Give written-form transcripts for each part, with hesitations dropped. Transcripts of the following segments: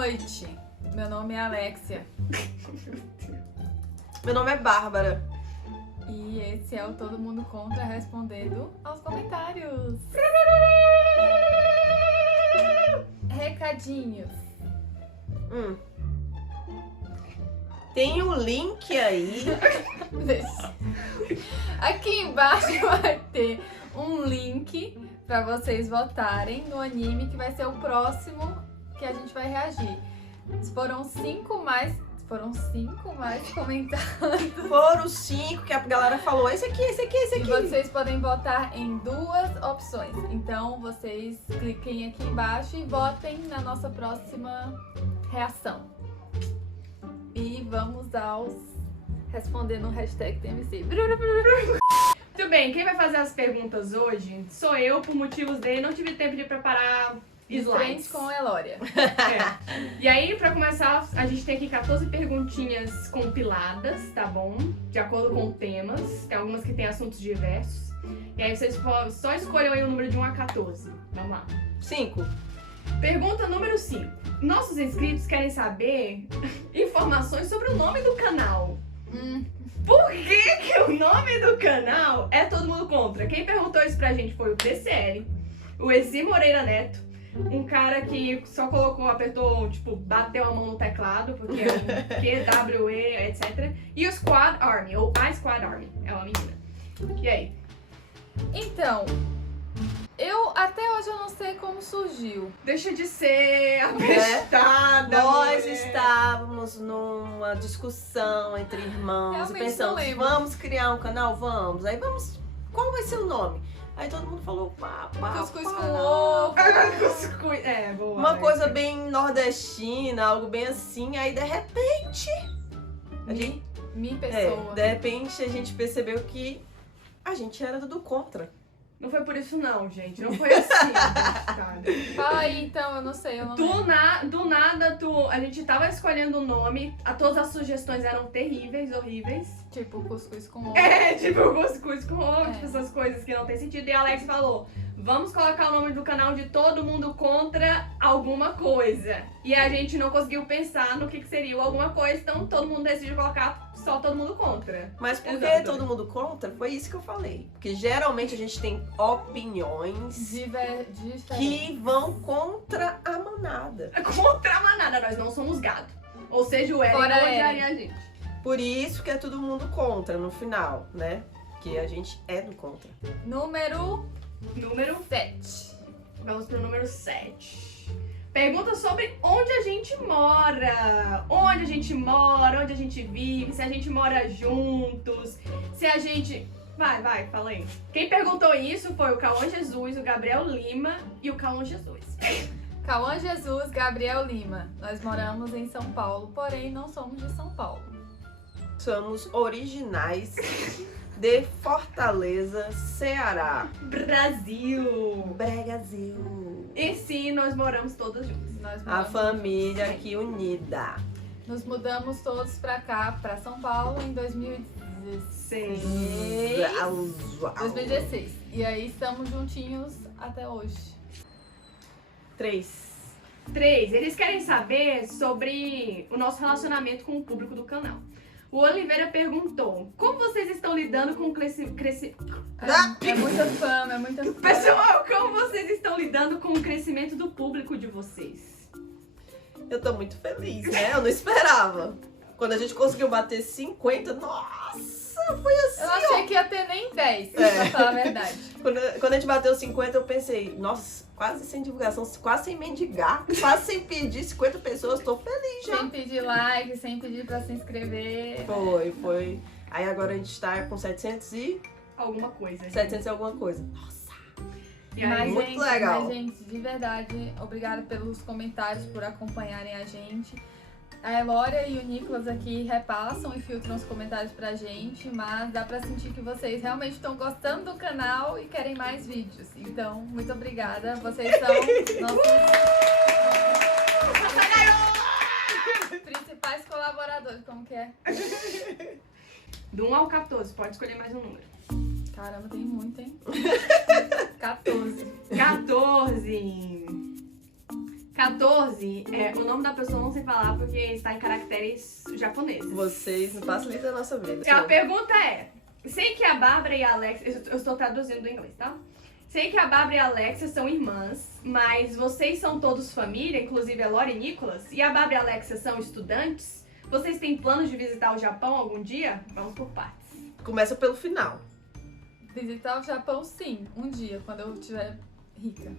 noite. Meu nome é Alexia. Meu nome é Bárbara. E esse é o Todo Mundo Contra respondendo aos comentários. Recadinhos. Tem um link aí. Deixa. Aqui embaixo vai ter um link pra vocês votarem no anime que vai ser o próximo que a gente vai reagir. Foram cinco mais comentários. Foram os 5 que a galera falou. Esse aqui. E vocês podem votar em 2 opções. Então vocês cliquem aqui embaixo e votem na nossa próxima reação. E vamos aos respondendo o hashtag TMC. Muito bem, quem vai fazer as perguntas hoje sou eu, por motivos de não tive tempo de preparar De frente slides. com a Elória. É. E aí, pra começar, a gente tem aqui 14 perguntinhas compiladas, tá bom? De acordo com temas. Tem algumas que tem assuntos diversos. E aí vocês só escolham aí o número de 1 a 14. Vamos lá. 5. Pergunta número 5. Nossos inscritos querem saber informações sobre o nome do canal. Por que o nome do canal é Todo Mundo Contra? Quem perguntou isso pra gente foi o PCL, o Ezi Moreira Neto, um cara que só apertou, tipo, bateu a mão no teclado, porque é o QWE, etc. E o Squad Army, ou a Squad Army, é uma menina. E aí? Então, até hoje eu não sei como surgiu. Deixa de ser abestada. Nós mulher. estávamos numa discussão entre irmãos Realmente e pensamos, não lembro. vamos criar um canal? Vamos. Aí qual vai ser o nome? Aí todo mundo falou Cuscuz com ovo. Cuscuz. É, boa. Uma né? coisa bem nordestina, algo bem assim. Aí de repente, Minha pessoa. de repente a gente percebeu que a gente era do contra. Não foi por isso não, gente. Não foi assim, abestada. Fala aí então, eu não sei. Eu não lembro. Do nada, a gente tava escolhendo o nome, todas as sugestões eram terríveis, horríveis. Tipo, cuscuz com ovo. É, tipo, cuscuz com ovo, É. tipo, essas coisas que não tem sentido. E a Alex falou, vamos colocar o nome do canal de Todo Mundo Contra alguma coisa. E a gente não conseguiu pensar no que seria o alguma coisa, então todo mundo decidiu colocar só Todo Mundo Contra. Mas por que Exato. todo mundo contra? Foi isso que eu falei. Porque geralmente a gente tem opiniões Diferente. que vão contra a manada. Contra a manada, nós não somos gado. Ou seja, o Eren Fora não Eren. odiaria a gente. Por isso que é todo mundo contra no final, né? Que a gente é do contra. Número Número 7. Vamos pro número 7. Pergunta sobre onde a gente mora. Onde a gente mora, onde a gente vive, se a gente mora juntos, se a gente... Vai, fala aí. Quem perguntou isso foi o Cauã Jesus, o Gabriel Lima e o Cauã Jesus. Cauã Jesus, Gabriel Lima. Nós moramos em São Paulo, porém não somos de São Paulo. Somos originais de Fortaleza, Ceará. Brasil! Brasil. E sim, nós moramos todos juntos. Nós A moramos família aqui unida. Nos mudamos todos pra cá, pra São Paulo, em 2016. 2016. E aí estamos juntinhos até hoje. 3. 3. Eles querem saber sobre o nosso relacionamento com o público do canal. O Oliveira perguntou, como vocês estão lidando com o É muita fama, é muita fama. Pessoal, como vocês estão lidando com o crescimento do público de vocês? Eu tô muito feliz, né? Eu não esperava. Quando a gente conseguiu bater 50, nossa, foi assim, Eu achei que ia ter nem 10, É. pra falar a verdade. Quando a gente bateu 50, eu pensei, nossa, quase sem divulgação, quase sem mendigar, quase sem pedir 50 pessoas, tô feliz já. Sem pedir like, sem pedir pra se inscrever. Foi. Aí agora a gente tá com 700 e Alguma coisa. gente. 700 e alguma coisa. Nossa. E aí, muito legal. Mas, gente, de verdade, obrigada pelos comentários, por acompanharem a gente. A Elória e o Nicolas aqui repassam e filtram os comentários pra gente, mas dá pra sentir que vocês realmente estão gostando do canal e querem mais vídeos. Então, muito obrigada. Vocês são nossos principais colaboradores. Como que é? do 1 ao 14, pode escolher mais um número. Caramba, tem muito, hein? 14. 14. 14 é o nome da pessoa não sei falar porque está em caracteres japoneses. Vocês não facilitam a nossa vida. A pergunta é: sei que a Bárbara e a Alexa. Eu estou traduzindo do inglês, tá? Sei que a Bárbara e a Alexa são irmãs, mas vocês são todos família, inclusive a Lore e Nicolas, e a Bárbara e a Alexa são estudantes? Vocês têm planos de visitar o Japão algum dia? Vamos por partes. Começa pelo final. Visitar o Japão, sim, um dia, quando eu estiver rica.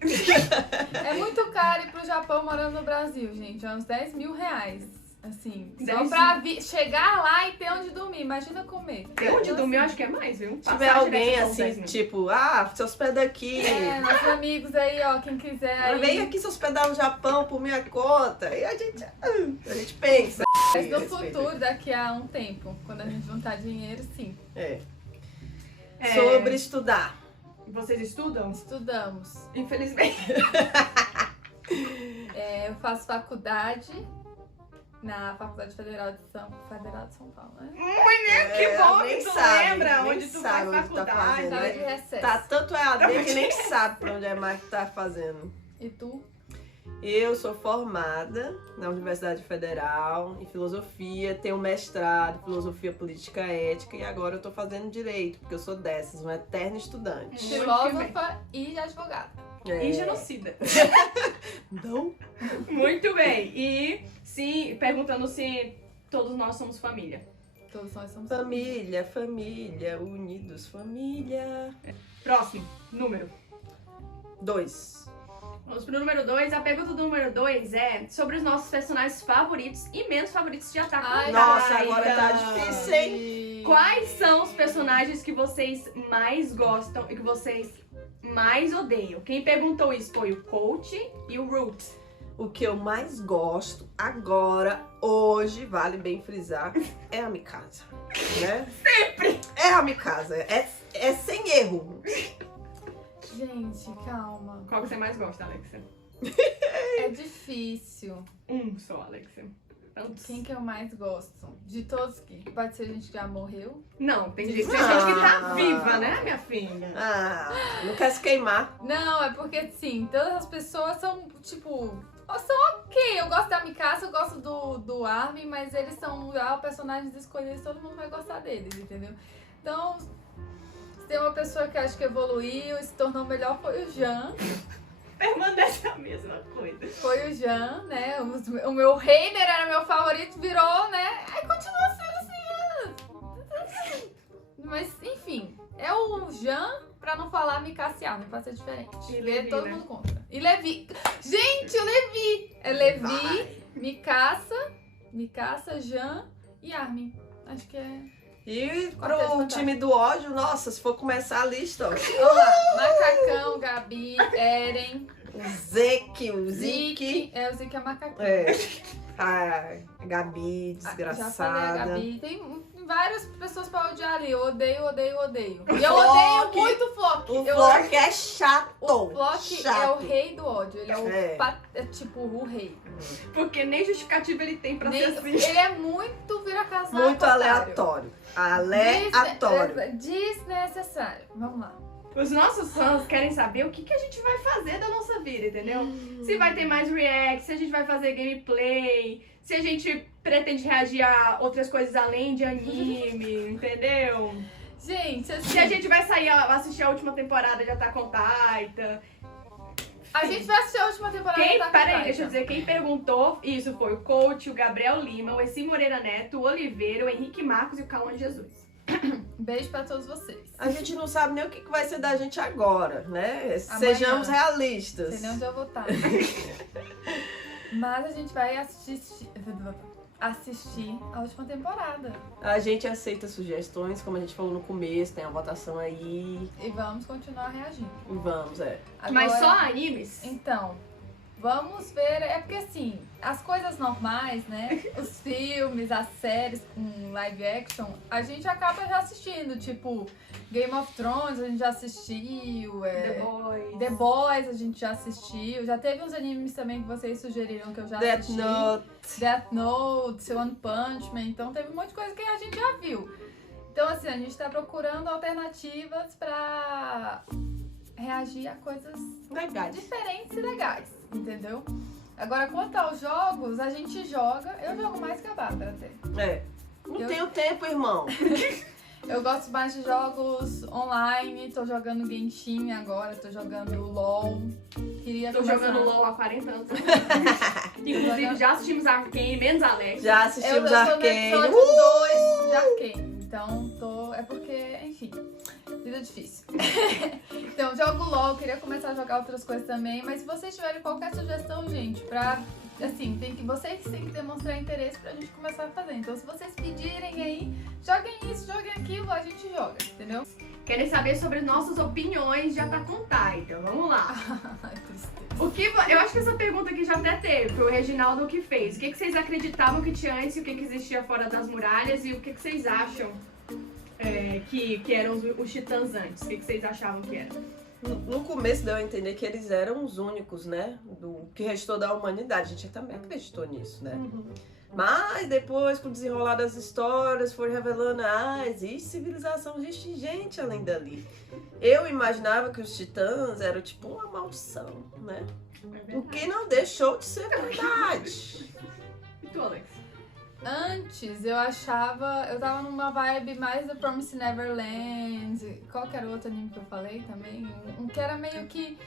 É muito caro ir pro Japão morando no Brasil, gente. É uns 10 mil reais. Assim, só 10 pra chegar lá e ter onde dormir. Imagina comer. Tem onde Então, dormir, eu assim, acho que é mais, viu? Se tiver alguém assim, tipo, se hospeda aqui. nossos amigos aí, ó, quem quiser aí. Vem aqui se hospedar no Japão por minha conta. E a gente pensa. Mas no futuro, daqui a um tempo, quando a gente juntar dinheiro, sim. Sobre estudar. Vocês estudam? Estudamos. Infelizmente. Eu faço faculdade na Faculdade Federal de São Paulo, né? Que bom nem que tu sabe, lembra nem onde tu sabe faz onde tá faculdade. fazendo, Tava né? de recesso. Tá tanto EAD que nem sabe pra onde é mais que tá fazendo. E tu? Eu sou formada na Universidade Federal em Filosofia, tenho mestrado em Filosofia Política Ética e agora eu tô fazendo Direito, porque eu sou dessas, uma eterna estudante. Filósofa e advogada. E genocida. Não? Muito bem. E sim, perguntando se todos nós somos família. Todos nós somos Família, unidos, família. Próximo, número. 2. Vamos pro número 2. A pergunta do número 2 é sobre os nossos personagens favoritos e menos favoritos de Attack on Titan. Nossa, agora tá difícil, hein? hein? Quais são os personagens que vocês mais gostam e que vocês mais odeiam? Quem perguntou isso foi o Coach e o Roots. O que eu mais gosto agora, hoje, vale bem frisar, é a Mikasa. Né? Sempre! É a Mikasa. É sem erro. Gente, calma. Qual que você mais gosta, Alexa? É difícil. Um só, Alexa. Tantos. Quem que eu mais gosto? De todos que pode ser gente que já morreu? Não, tem gente que tá viva, né, minha filha? Não quer se queimar. Não, é porque, sim, todas as pessoas são, tipo... São ok. Eu gosto da Mikasa, eu gosto do Armin, mas eles são personagens escolhidos, todo mundo vai gostar deles, entendeu? Então, se tem uma pessoa que acho que evoluiu e se tornou melhor, foi o Jean. Permanece a mesma coisa. Foi o Jean, né? O meu Reiner era meu favorito, virou, né? Aí continua sendo assim. Mas, enfim, é o Jean, pra não falar Mikasa e Armin, pra ser diferente. E Porque Levi, todo né? mundo contra. E Levi. Gente, o Levi! É Levi, Mikasa, Jean e Armin. Acho que é... E Quarteto pro Fantástico. time do ódio, nossa, se for começar a lista, ó. Vamos lá. Macacão, Gabi, Eren, O Zeke, o Zeke. Zeke. O Zeke é macacão. A Gabi, Já falei a desgraçada. Gabi. Tem várias pessoas pra odiar ali. Eu odeio. O E eu Flock. odeio muito o Flock. O Eu Flock é chato. O Flock chato. é o rei do ódio. Ele é É. tipo o rei. Porque nem justificativa ele tem pra ser assim. Ele é muito vira-casaco. Muito otário. aleatório. Aleatório. Desnecessário. Vamos lá. Os nossos fãs querem saber o que a gente vai fazer da nossa vida, entendeu? Se vai ter mais react, se a gente vai fazer gameplay, se a gente pretende reagir a outras coisas além de anime, entendeu? Gente, assim, Se a gente vai sair assistir a última temporada de Attack on Titan. a gente vai assistir a última temporada Quem, do Attack on peraí, Titan. deixa eu dizer, quem perguntou isso foi o Coach, o Gabriel Lima, o Essi Moreira Neto, o Oliveira, o Henrique Marcos e o Cauã Jesus. Beijo pra todos vocês. A gente não sabe nem o que vai ser da gente agora, né? Amanhã. Sejamos Não realistas. sei nem onde eu vou estar. Mas a gente vai assistir a última temporada. A gente aceita sugestões, como a gente falou no começo, tem a votação aí. E vamos continuar reagindo. E vamos, Mas Agora, só animes? Então, vamos ver. É porque assim, as coisas normais, né? Os filmes, as séries com live action, a gente acaba já assistindo. Tipo, Game of Thrones a gente já assistiu. The Boys. The Boys a gente já assistiu. Já teve uns animes também que vocês sugeriram que eu já Death assisti. Note. Death Note, One Punch Man. Então teve um monte de coisa que a gente já viu. Então assim, a gente tá procurando alternativas pra reagir a coisas Legais. diferentes e legais, entendeu? Agora, quanto aos jogos, a gente joga. Eu jogo mais que a Bárbara até. É. Não Eu- tenho tempo, irmão. Eu gosto mais de jogos online, tô jogando Genshin agora, tô jogando LOL. Queria Tô começar- jogando LOL há 40 anos. Inclusive, já assistimos Arcane, menos Alex. Já Eu assistimos tô no Arcane. episódio 2 de Arcane. Então, é porque, enfim, vida difícil. Então, jogo LOL, queria começar a jogar outras coisas também. Mas se vocês tiverem qualquer sugestão, gente, assim, vocês têm que demonstrar interesse pra gente começar a fazer. Então, se vocês pedirem aí, joguem isso, joguem aquilo, a gente joga, entendeu? Querem saber sobre nossas opiniões de Attack on Titan. Vamos lá. Ai, tristeza. Eu acho que essa pergunta aqui já até teve, foi o Reginaldo que fez. O que vocês acreditavam que tinha antes e o que existia fora das muralhas e o que vocês acham que eram os titãs antes? O que vocês achavam que era? No começo deu a entender que eles eram os únicos, né? Do que restou da humanidade. A gente também acreditou nisso, né? Mas depois, com o desenrolar das histórias, foi revelando, existe civilização, existe gente além dali. Eu imaginava que os titãs eram tipo uma maldição, né? O que não deixou de ser verdade. E tu, Alex? Antes eu tava numa vibe mais do Promised Neverland. Qual que era o outro anime que eu falei também? Um que era meio que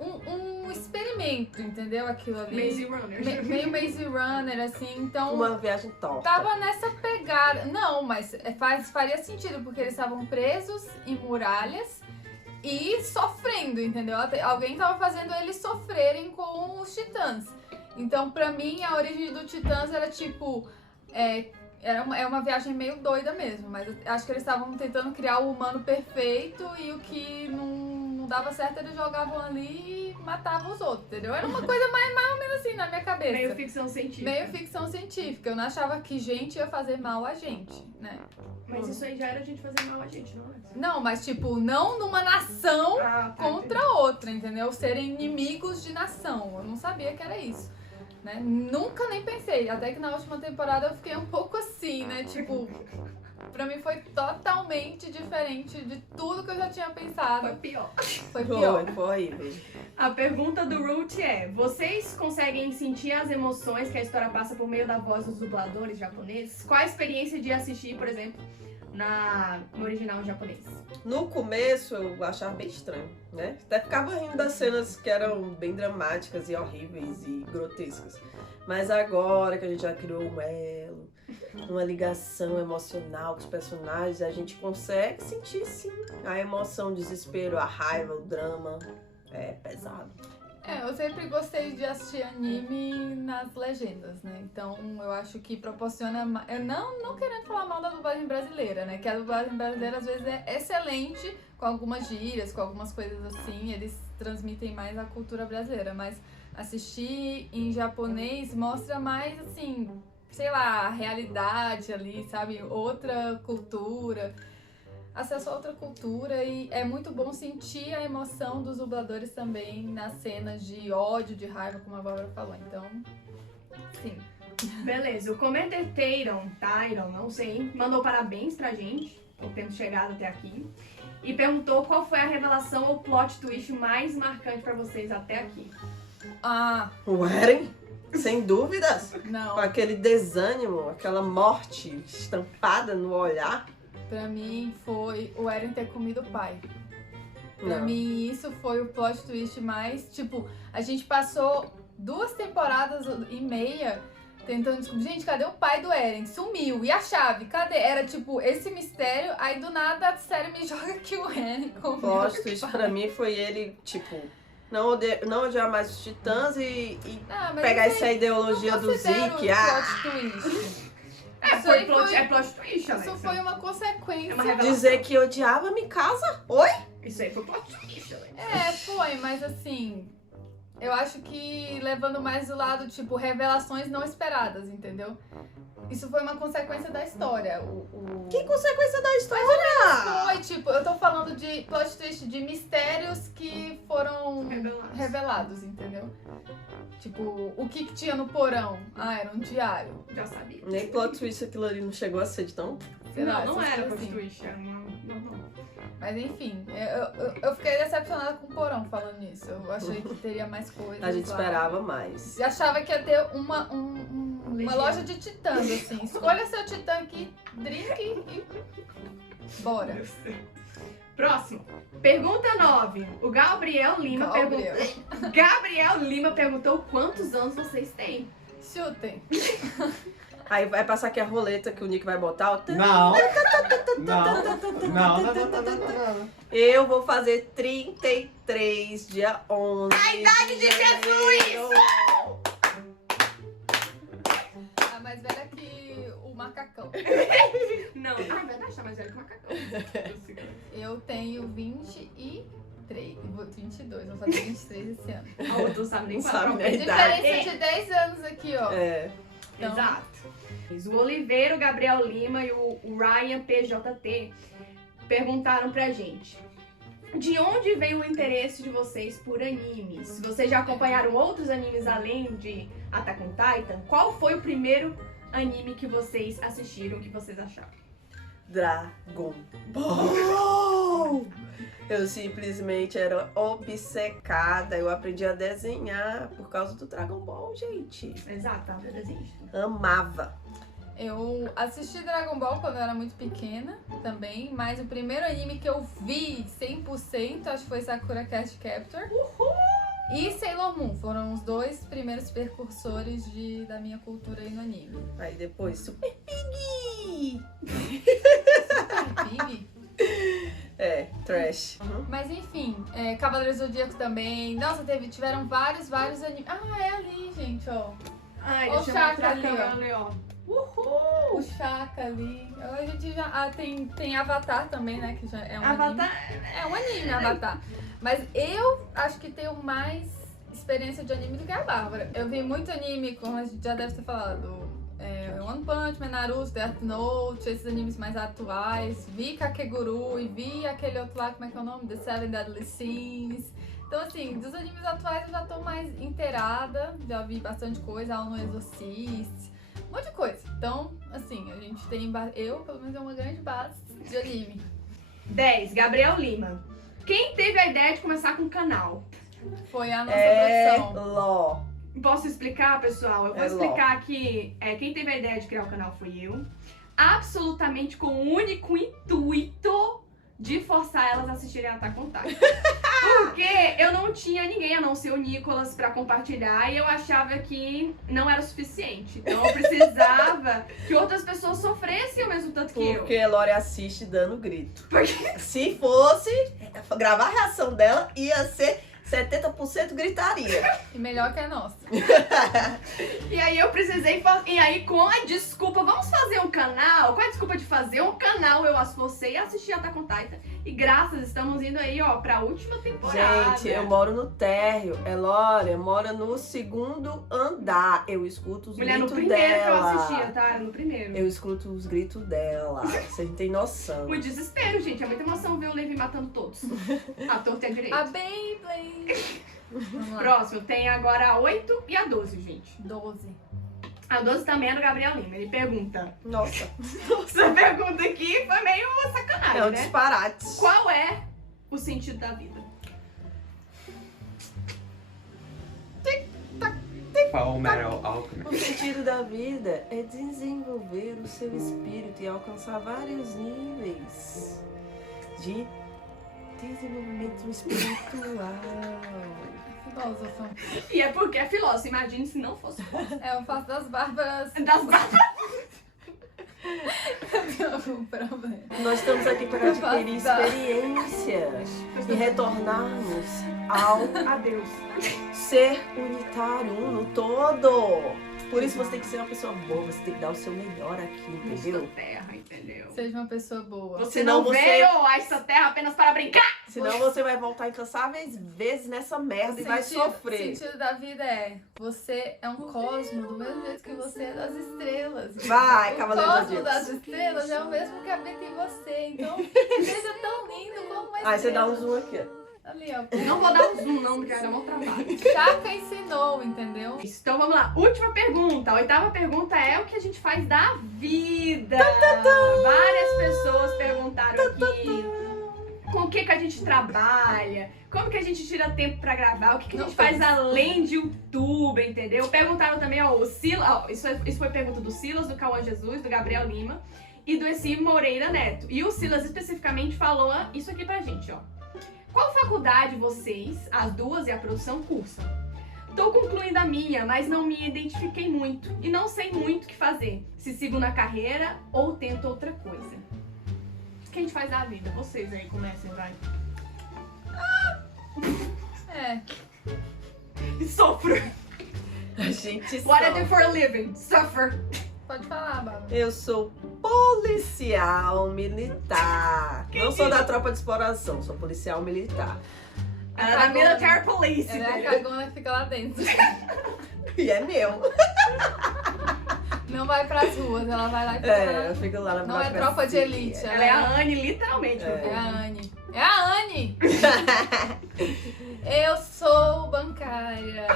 um experimento, entendeu? Aquilo ali. Maze Runner. Meio Maze Runner, assim, então Uma viagem top. tava nessa pegada. Não, mas faria sentido, porque eles estavam presos em muralhas e sofrendo, entendeu? Alguém tava fazendo eles sofrerem com os titãs. Então, pra mim, a origem do Titãs era tipo. É uma viagem meio doida mesmo, mas eu acho que eles estavam tentando criar o humano perfeito e o que não dava certo eles jogavam ali e matavam os outros, entendeu? Era uma coisa mais ou menos assim na minha cabeça. Meio ficção científica. Meio ficção científica. Eu não achava que gente ia fazer mal a gente, né? Mas isso aí já era a gente fazer mal a gente, não é? Não, mas tipo, não numa nação Tá, contra outra, entendeu? Serem inimigos de nação. Eu não sabia que era isso. Né? Nunca nem pensei, até que na última temporada eu fiquei um pouco assim, né? Tipo, pra mim foi totalmente diferente de tudo que eu já tinha pensado. Foi pior. Foi pior. Foi. A pergunta do Root é: vocês conseguem sentir as emoções que a história passa por meio da voz dos dubladores japoneses? Qual a experiência de assistir, por exemplo, no original japonês? No começo eu achava bem estranho, né? Até ficava rindo das cenas que eram bem dramáticas e horríveis e grotescas. Mas agora que a gente já criou um elo, uma ligação emocional com os personagens, a gente consegue sentir sim a emoção, o desespero, a raiva, o drama. É pesado. Eu sempre gostei de assistir anime nas legendas, né? Então eu acho que proporciona. Eu não querendo falar mal da dublagem brasileira, né? Que a dublagem brasileira às vezes é excelente com algumas gírias, com algumas coisas assim. Eles transmitem mais a cultura brasileira. Mas assistir em japonês mostra mais assim, sei lá, a realidade ali, sabe? Outra cultura. Acesso a outra cultura e é muito bom sentir a emoção dos dubladores também nas cenas de ódio, de raiva, como a Bárbara falou. Então, sim. Beleza, o Commander Tyron, não sei, mandou parabéns pra gente por termos chegado até aqui e perguntou qual foi a revelação ou plot twist mais marcante pra vocês até aqui. O Eren, sem dúvidas, Não. com aquele desânimo, aquela morte estampada no olhar. Pra mim foi o Eren ter comido o pai. Pra Não. mim isso foi o plot twist mais, tipo, a gente passou 2 temporadas e meia tentando descobrir, gente, cadê o pai do Eren? Sumiu. E a chave? Cadê? Era tipo esse mistério, aí do nada a série me joga que o Eren comeu Plot o twist pai. pra mim foi ele, tipo, não odiar mais os titãs e Mas pegar isso essa aí ideologia não do considero Zeke. plot twist. Isso aí É plot twist, Alexa. Isso foi uma consequência. É uma revelação. Dizer que odiava Mikasa? Oi? Isso aí foi plot twist, Alexa. Foi, mas assim, eu acho que levando mais do lado, tipo, revelações não esperadas, entendeu? Isso foi uma consequência da história. Que consequência da história? Foi, tipo, eu tô falando de plot twist, de mistérios que foram revelados, entendeu? Tipo, o que tinha no porão? Era um diário. Já sabia. Nem plot twist aquilo ali não chegou a ser de tão sei lá, Não essas era coisas plot assim. twist, era não. Mas enfim, eu fiquei decepcionada com o Porão falando nisso. Eu achei que teria mais coisas. A gente lá. esperava mais. E achava que ia ter uma Legião. loja de titãs, assim. Escolha seu titã aqui, drink e bora. Próximo. Pergunta 9. O Gabriel Lima Gabriel. Gabriel Lima perguntou quantos anos vocês têm. Chutem. Aí vai passar aqui a roleta que o Nick vai botar. Ó. Não. Não. Eu vou fazer 33, dia 11. A idade de Jesus! A mais velha que o macacão. Não. Ah, é verdade, tá mais velho que o macacão. Eu tenho 23. 22, vou fazer 23 esse ano. A outra não sabe nem Não qual é a sabe prova. nem. Verdade. Diferença de 10 anos aqui, ó. É. Então- Exato. O Oliveira, o Gabriel Lima e o Ryan PJT perguntaram pra gente: de onde veio o interesse de vocês por animes? Se vocês já acompanharam outros animes além de Attack on Titan, qual foi o primeiro anime que vocês assistiram, que vocês acharam? Dragon Ball! Eu simplesmente era obcecada. Eu aprendi a desenhar por causa do Dragon Ball, gente. Exato, tá? Desenho. Amava. Eu assisti Dragon Ball quando eu era muito pequena também, mas o primeiro anime que eu vi 100% acho que foi Sakura Card Captor. E Sailor Moon. Foram os dois primeiros precursores da minha cultura aí no anime. Aí depois, Super Pig! Super Pig. É, trash. Mas enfim, Cavaleiros do Zodíaco também. Nossa, tiveram vários animes. Ah, é ali, gente, ó. Ai, Ó, deixa eu Chakra mostrar a ali, câmera ó. ali, ó. O Shaka ali. A gente já. Tem Avatar também, né? Que já é um anime. Avatar. É um anime, Avatar. Mas eu acho que tenho mais experiência de anime do que a Bárbara. Eu vi muito anime, como a gente já deve ter falado. One Punch Man, Naruto, Death Note, esses animes mais atuais. Vi Kakeguru e vi aquele outro lá, como é que é o nome? The Seven Deadly Sins. Então, assim, dos animes atuais eu já tô mais inteirada. Já vi bastante coisa, All no Exorcist, um monte de coisa. Então, assim, a gente tem... Eu, pelo menos, tenho uma grande base de anime. 10. Gabriel Lima. Quem teve a ideia de começar com o canal? Foi a nossa produção. Ló. Posso explicar, pessoal? Eu vou explicar que quem teve a ideia de criar o canal foi eu. Absolutamente com o único intuito de forçar elas a assistirem Attack on Titan. Porque eu não tinha ninguém a não ser o Nicolas pra compartilhar e eu achava que não era o suficiente. Então eu precisava que outras pessoas sofressem o mesmo tanto que eu. Porque a Lore assiste dando grito. Porque Se fosse gravar a reação dela, ia ser 70% gritaria. E melhor que a nossa. E aí eu precisei e aí com a desculpa, vamos fazer um canal? Com a desculpa de fazer um canal, eu associei a assistir Attack on Titan. E graças, estamos indo aí, ó, pra última temporada. Gente, eu moro no térreo. Elória mora no segundo andar. Eu escuto os Mulher, no gritos primeiro que eu dela. assistia, tá? Era no primeiro. Eu escuto os gritos dela. Você não tem noção. O desespero, gente. É muita emoção ver o Levi matando todos. A torta é direito. A Beyblade. Vamos lá. Próximo, tem agora a 8 e a 12, gente. 12. A 12 também é do Gabriel Lima. Ele pergunta. Nossa, Essa pergunta aqui foi meio sacanagem, é um né? disparate. Qual é o sentido da vida? Full Metal Alchemist. O sentido da vida é desenvolver o seu espírito e alcançar vários níveis de desenvolvimento espiritual. Filósofa. E é porque é filósofo. Imagine se não fosse. Eu faço das Bárbaras. Das Algum problema. Nós estamos aqui para adquirir experiência e retornarmos ao Adeus. ser unitário, um no todo. Por isso você tem que ser uma pessoa boa, você tem que dar o seu melhor aqui, entendeu? Nesta terra, entendeu? Seja uma pessoa boa. Você Senão não você- veio a esta terra apenas para brincar. Senão você vai voltar incansáveis vezes nessa merda e vai sofrer. O sentido da vida é: você é um cosmo do mesmo jeito que você é das estrelas. Vai, o Cavaleiro cosmo Zodíaco. das estrelas é o mesmo que habita em você. Então, seja tão lindo como uma estrela. Aí você dá um zoom aqui, ó. Ali, ó. Não vou dar um zoom, não, porque vai dar mau trabalho. Chaka ensinou, entendeu? Então vamos lá, última pergunta. A 8ª pergunta é o que a gente faz da vida. Várias pessoas perguntaram aqui com o que a gente trabalha, como que a gente tira tempo pra gravar, o que a gente faz além de YouTube, entendeu? Perguntaram também, ó, o Silas, ó, isso foi pergunta do Silas, do Cauã Jesus, do Gabriel Lima e do Essi Moreira Neto. E o Silas especificamente falou isso aqui pra gente, ó. Qual faculdade vocês, as duas e a produção, cursam? Tô concluindo a minha, mas não me identifiquei muito e não sei muito o que fazer. Se sigo na carreira ou tento outra coisa. O que a gente faz da vida? Vocês aí comecem, vai. É. E sofro. A gente What I do sofre. for a living? Suffer. Pode falar, Bárbara. Eu sou policial militar. Não sou da tropa de exploração, sou policial militar. Ela é da military police. Ela é a entendeu? cagona que fica lá dentro. E é meu. Não vai pras ruas, ela vai lá e fica É, lá. eu fico lá na Não é burocracia. tropa de elite. Ela é a Anne, literalmente. meu É. É povo. a Anne. É a Anne! Eu sou bancária.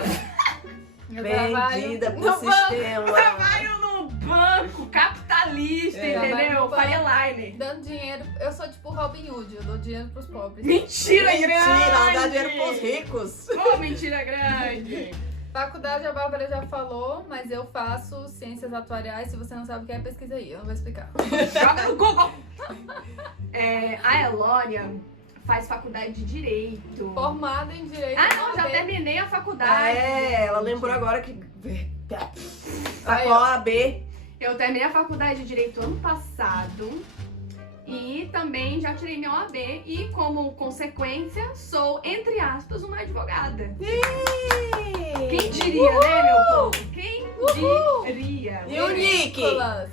Eu Vendida trabalho pro no banco, sistema. Trabalho no banco, capitalista, É. entendeu? Trabalho no Faria Line. dando dinheiro. Eu sou tipo Robin Hood, eu dou dinheiro pros pobres. Mentira grande! Mentira, ela dá dinheiro pros ricos. Ô, mentira grande! Faculdade a Bárbara já falou, mas eu faço ciências atuariais. Se você não sabe o que é, pesquisa aí, eu não vou explicar. Joga no Google! A Elória faz faculdade de Direito. Formada em Direito. Ah, não, já OAB. terminei a Ah, faculdade. ela lembrou agora que... Aí, A ó. OAB. Eu terminei a faculdade de Direito ano passado. E também já tirei minha OAB. E como consequência, sou, entre aspas, uma advogada. Quem diria, né, meu povo? Quem diria? E o Nick? Nicolas.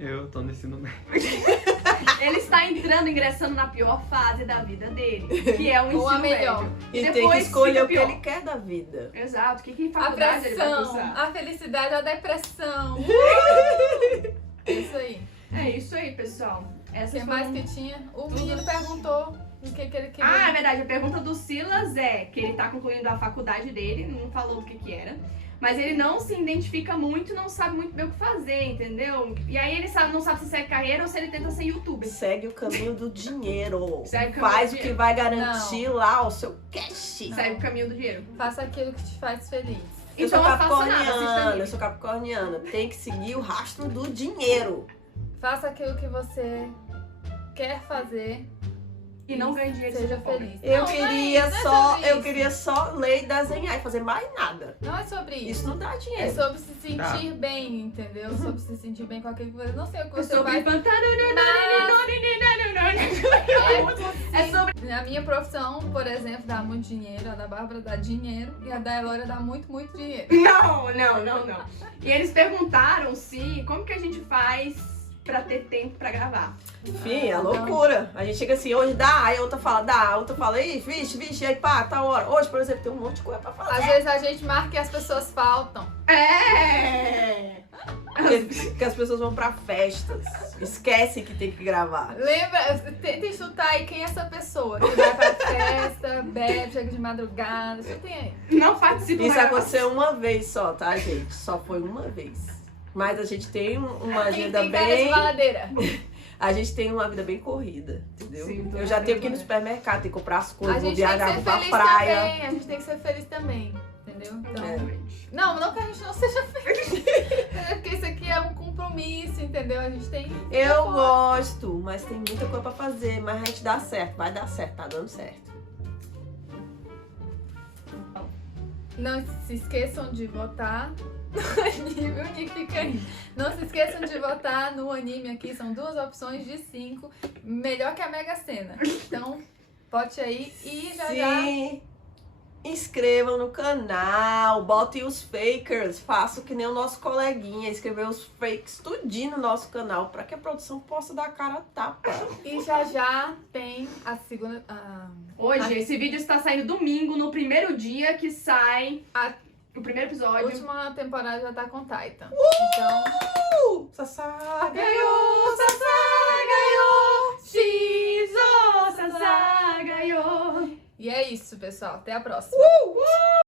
Eu tô no ensino médio. Ele está ingressando na pior fase da vida dele, que é o ensino Ou a melhor. médio. E tem depois que escolher fica o que pior. ele quer da vida. Exato. Que A faculdade ele vai pressão, cursar? a felicidade, a depressão. É isso aí. É isso aí, pessoal. O Essas que mais foram... que tinha? O menino perguntou o que ele queria. Ah, é verdade. A pergunta do Silas é que ele tá concluindo a faculdade dele, não falou o que era. Mas ele não se identifica muito, não sabe muito bem o que fazer, entendeu? E aí ele não sabe se segue carreira ou se ele tenta ser youtuber. Segue o caminho do dinheiro. Segue o caminho Faz do o que dinheiro. vai garantir lá o seu cash. Segue o caminho do dinheiro. Faça aquilo que te faz feliz. Eu sou Então não faça nada, assista capricorniana, anime. eu sou capricorniana. Tem que seguir o rastro do dinheiro. Faça aquilo que você quer fazer E não ganhe dinheiro, seja seja pobre. feliz. Eu Não, queria não é só, sobre eu isso. queria só ler e desenhar e fazer mais nada. Não é sobre isso. Isso não dá É dinheiro. sobre se sentir bem, entendeu? Sobre se sentir bem com aquilo que você... Não sei o que É você sobre vai... É sobre... A minha profissão, por exemplo, dá muito dinheiro. A da Bárbara dá dinheiro. E a da Elória dá muito, muito dinheiro. Não. E eles perguntaram se como que a gente faz pra ter tempo pra gravar. Enfim, é loucura. A gente chega assim, hoje dá, aí a outra fala, dá, a outra fala, ih, vixe, aí pá, tá hora. Hoje, por exemplo, tem um monte de coisa pra fazer. Às vezes a gente marca e as pessoas faltam. É! Porque as pessoas vão pra festas, esquecem que tem que gravar. Lembra? Tentem chutar aí quem é essa pessoa que vai pra festa, bebe, chega de madrugada. Chutem aí. Não participo Isso da aconteceu uma vez só, tá, gente? Só foi uma vez. Mas a gente tem uma Quem agenda tem cara de bem... baladeira? A gente tem uma vida bem corrida, entendeu? Sim, Eu já tenho que ir no supermercado, tenho que comprar as A coisas, vou gente tem que viajar, ser vou pra feliz praia. também. A gente tem que ser feliz também. Entendeu? Então, É. não que a gente não seja feliz. É porque isso aqui é um compromisso, entendeu? A gente tem. Eu gosto, mas tem muita coisa pra fazer. Mas a gente dá certo, vai dar certo, tá dando certo. Não se esqueçam de votar no anime. O Nick fica aí. Não se esqueçam de votar no anime aqui. São 2 opções de 5. Melhor que a Mega Sena. Então, vote aí e já. Se inscrevam no canal, botem os fakers, façam que nem o nosso coleguinha, escrever os fakes tudinho no nosso canal, pra que a produção possa dar a cara a tapa. E já tem a segunda. Hoje, esse vídeo está saindo domingo, no primeiro dia que sai o primeiro A episódio. última temporada já tá com Titan. Então. Sassá Ganhou, Sassá ganhou, Shizo, Sassá ganhou. E é isso, pessoal. Até a próxima.